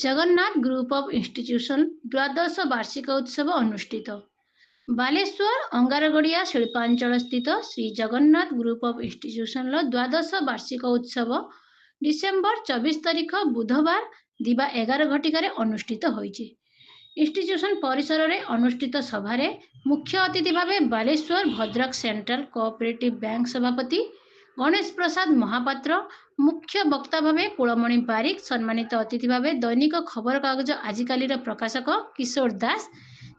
Jagannath group of institution द्वादश वार्षिक उत्सव अनुष्ठित बालेश्वर अंगारगड़िया शिल्पांचल स्थित Shri Jagannath group of institution द्वादश वार्षिक उत्सव डिसेम्बर 24 तारीख बुधवार दिवा 11 घटिकार अनुष्ठित होइछि। इंस्टीट्यूशन परिसर में अनुष्ठित सभारे मुख्य अतिथि भाव Baleshwar Bhadrak central cooperative bank सभापति गणेश प्रसाद महापात्र, मुख्य वक्ता भाव कुलमणि बारिक, सम्मानित अतिथि भाव दैनिक खबर कागज आजिकालीर प्रकाशक किशोर दास,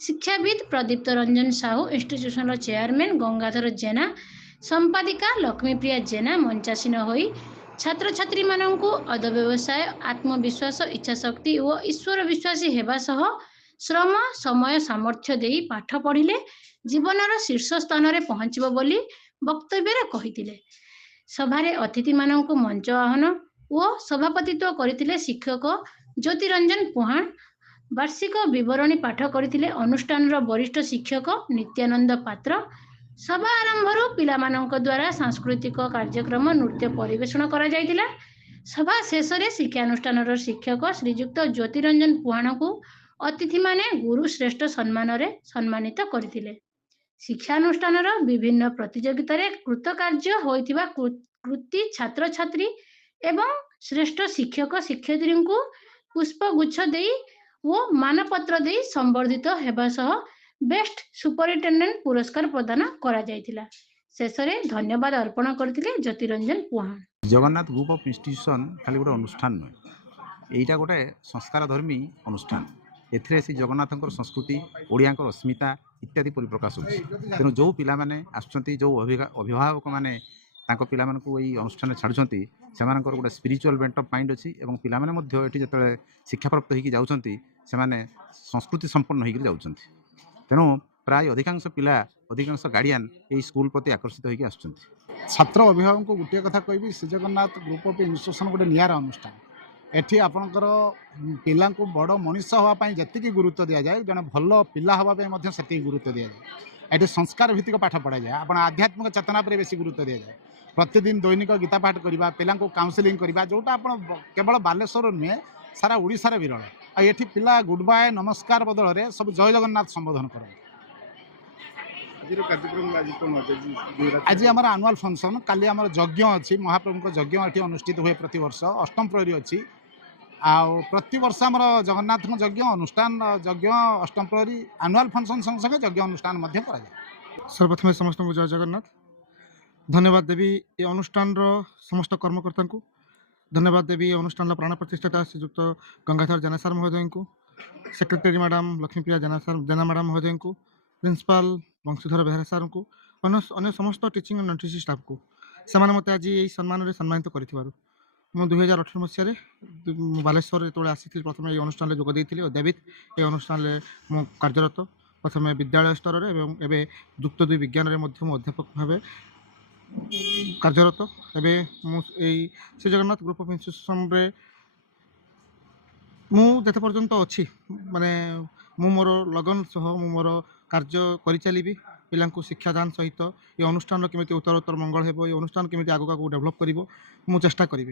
शिक्षाविद प्रदीप्त रंजन साहू, इंस्टीट्यूशन चेयरमैन गंगाधर जेना, संपादिका लक्ष्मीप्रिया जेना मंचासीन होई छात्र छात्री मानंकु अद व्यवसाय, आत्मविश्वास, इच्छाशक्ति और ईश्वर विश्वासी हेबा सह श्रम समय सामर्थ्य देई पाठ पढ़िले जीवनर शीर्ष स्थान में पहुंचब बोली वक्तव्य कहिथिले। सभारे अतिथि मानंकु मंच आह्वान और सभापतित्व करथिले शिक्षक ज्योतिरंजन पुहाण। वार्षिक विवरणी पाठ करथिले अनुष्ठान वरिष्ठ शिक्षक नित्यानंद पात्र। सभा आरंभरू पिलामानंक द्वारा सांस्कृतिक कार्यक्रम नृत्य परिवेषण करा जायतिला। सभा शेष में शिक्षानुष्ठान शिक्षक श्रीजुक्त ज्योतिरंजन पुहाण को अतिथि माने गुरु श्रेष्ठ सम्मान रे सम्मानित करथिले। शिक्षानुष्ठान विभिन्न प्रतियोगिता कृतकार्य होइथिबा कृति छात्र छात्री एवं श्रेष्ठ शिक्षक शिक्षयित्री को पुष्पगुच्छ देई वो मानपत्र देई संबर्धित हेबा सह बेस्ट सुपरिटेंडेंट पुरस्कार प्रदान करा जायतिला। शेष में धन्यवाद अर्पण करथिले Jyotiranjan Puhan. Jagannath group of institution खाली गोटे अनुष्ठान नुहे, यहीटा गोटे संस्कार धर्मी अनुष्ठान। एथिरे श्री जगन्नाथंकर संस्कृति ओडियांकर अस्मिता इत्यादि परिप्रकाश होछि। तेणु जो पिला माने आसुचंती, जो अभिभावक माने तांको पिला मानकु एई अनुष्ठान छाडुचंती, सेमानकर गोटे स्पिरिचुअल बेंट ऑफ माइंड अछि एवं पिला माने मध्य एठी जतले शिक्षा प्राप्त होइकी जाउचंती सेमाने संस्कृति संपन्न होइकी जाउचंती। तेणु प्राय अधिकांश पिला अधिकांश गार्डियन एई स्कूल प्रति आकर्षित होइकी आसुचंती। छात्र अभिभावक को गोटे कथा कहबी, Shri Jagannath group of institution गोटे नियारा अनुष्ठान। एठी आपणकर पिला को बड़ मनीष होगापी जी गुरुत्व दि जाए, जड़े भल पिला होगापी से गुरुत्व दि जाए। ये संस्कार भित्तिक पाठ पढ़ा जाए, आप आध्यात्मिक चेतना पर बेसी गुरुत्व दि जाए। प्रतिदिन दैनिक गीता पाठ करवा, पिला काउनसिलिंग करवा, जोटा आप केवल बालेश्वर नुहे सारा ओडिशार विरल। ये पिला गुड बाय नमस्कार बदल में सब जय जगन्नाथ संबोधन कर। आज आम आनुआल फंक्शन, काली आम यज्ञ अच्छी, महाप्रभु यज्ञ ये अनुष्ठित हुए प्रति वर्ष। अष्टम प्रहरी अच्छी प्रति वर्ष आम जगन्नाथ यज्ञ अनुष्ठान यज्ञ अष्टम प्रहरी आनुआल फंक्शन संगे संगे यज्ञ अनुष्ठान सर्वप्रथम समस्त जय जगन्नाथ। धन्यवाद देवी ये अनुष्ठान समस्त कर्मकर्ता को, धन्यवाद देवी ये अनुष्ठान प्राण प्रतिष्ठाता श्रीजुक्त गंगाधर जेना सार महोदय को, सेक्रेटरी मैडम लक्ष्मीप्रिया जेना मैडम महोदय को, प्रिंसिपाल वंशीधर बेहरा सार को, अन्य समस्त teaching and non teaching staff को से मत आज ये सम्मान सम्मानित कर। मु 2018 मसीह बालेश्वर जो आसी प्रथम ये अनुष्ठान में जोगदी और देवित ये अनुष्ठान मु कार्यरत। प्रथम विद्यालय स्तर में एवं युक्त 2 विज्ञान में अध्यापक भाव कार्यरत। एवं मुझे Shri Jagannath group of institution मुझे पर्यंत अच्छी माने मोर लगन सह मोर कार्य कर चली पिला शिक्षादान सहित ये अनुष्ठान केमी उत्तरोत्तर मंगल हो, ये अनुष्ठान केमी आगे डेभलप कर चेष्टा करी।